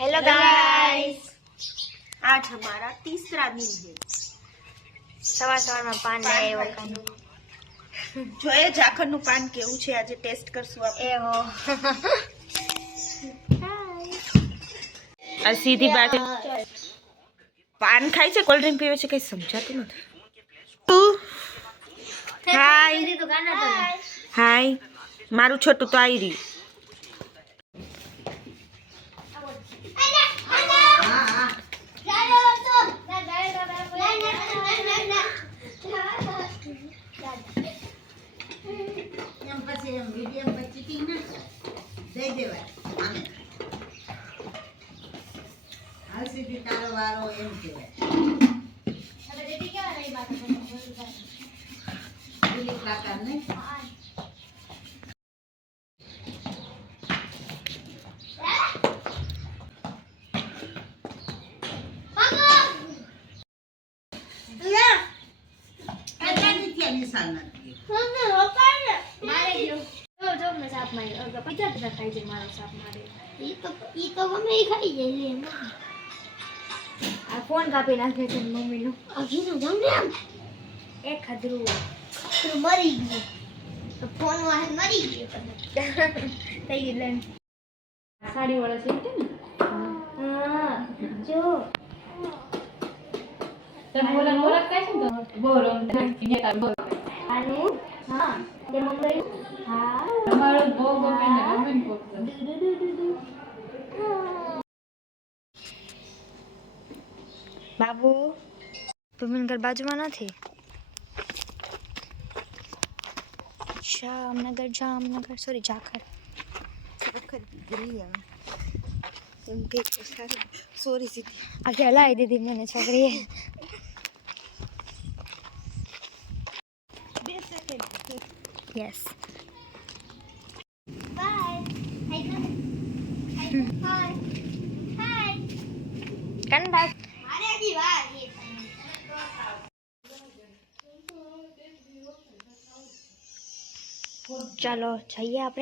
Hello guys, आज हमारा तीसरा दिन है। સવાર માં પાન લઈ આવ્યો કાનો જોઈએ ઝાકળનું પાન કેવું છે, આજે ટેસ્ટ કરશું આપણે। એ હો આ સીધી બાત પાન ખાય છે, કોલ્ડ ડ્રિંક પીવે છે, કઈ સમજાતું નથી। હાય હાય, મારું છોટું તો આવી રહ્યું। फोन कापी नाखे છે મમ્મી નું અઘીનું જમ ને આમ એક ખદરું તો મરી ગયું તો ફોન વાહે મરી ગયો થઈ ગયું સાડી વાળા છે ને હા જો તો બોલા કાઈ છે તો બોલો ને તા બોલો આને હા તે મમ્મી હા તમારો બહુ ગમે ને મમ્મી બોલ बाबू तुम घर बाजू में नहीं जामनगर सॉरी जाखर सॉरी सीधी आगे हलाई दीदी मैंने छोकरी यस बाय हाय हाय कंदा चलो जाइए आप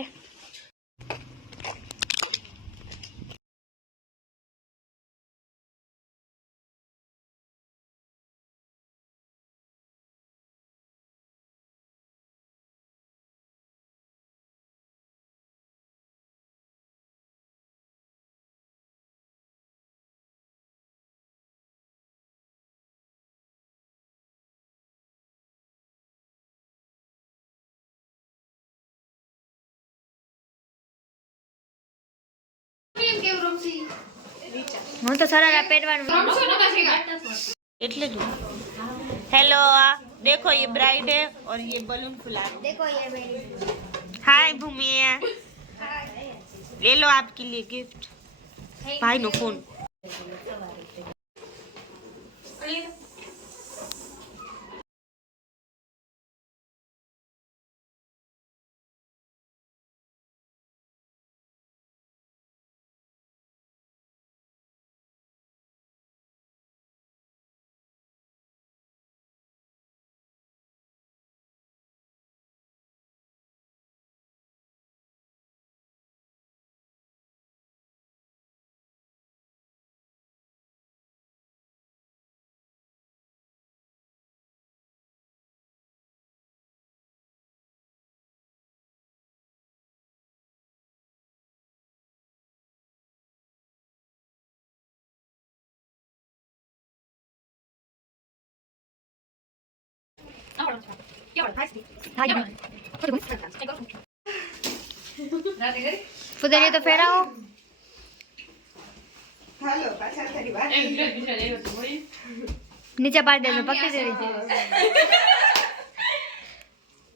હું તો સરારા પહેરવાનું એટલે જ। हेलो देखो ये ब्राइड है और ये बलून फुला देखो ये मेरी हाय भूमि ले लो आपके लिए गिफ्ट भाई नो फोन पुदरिया तो फेराओ हेलो पाछा थारी बात नीचे पार दे दो पकड़ी दे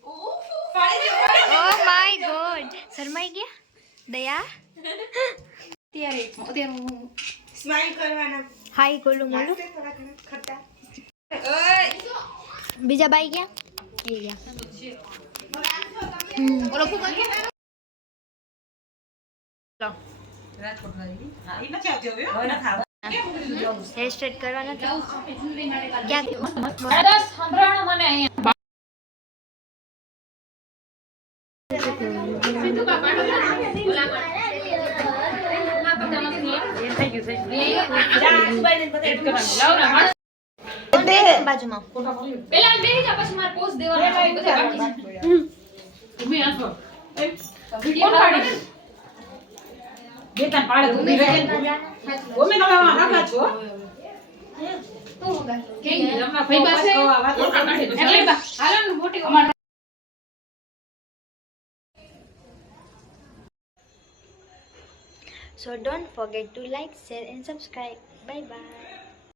ओ माय गॉड शर्माई गया दया स्माइल करवाना हाय गोलू मोलू थोड़ा खट्टा बीजा बाई गया ये गया बोलो फूक के लो રાજકોટ વાળી હા ઈ નથી આવતી હવે હવે ના ખાવ हेयर स्ट्रेट करवाना था क्या દાદા સંભળાણો મને અહીંયા સીધું કા પાડો બોલા ચમચની એ થઈ ગયું છે જા આસુબાઈને બધા એડ કરવાનું લાવ ને માણસ બાજુમાં પેલા બેહી જા પછી મારે પોસ્ટ દેવાનો છે બધા બાકી છે તમે આસો વિડિયો પાડી બેતા પાડે તમે રજન ઓમે તમે રાખા છો તું હોગા કે રમવા ભાઈ પાસે એટલે બા હાલો ને મોટી અમાર So don't forget to like, share and subscribe. Bye bye.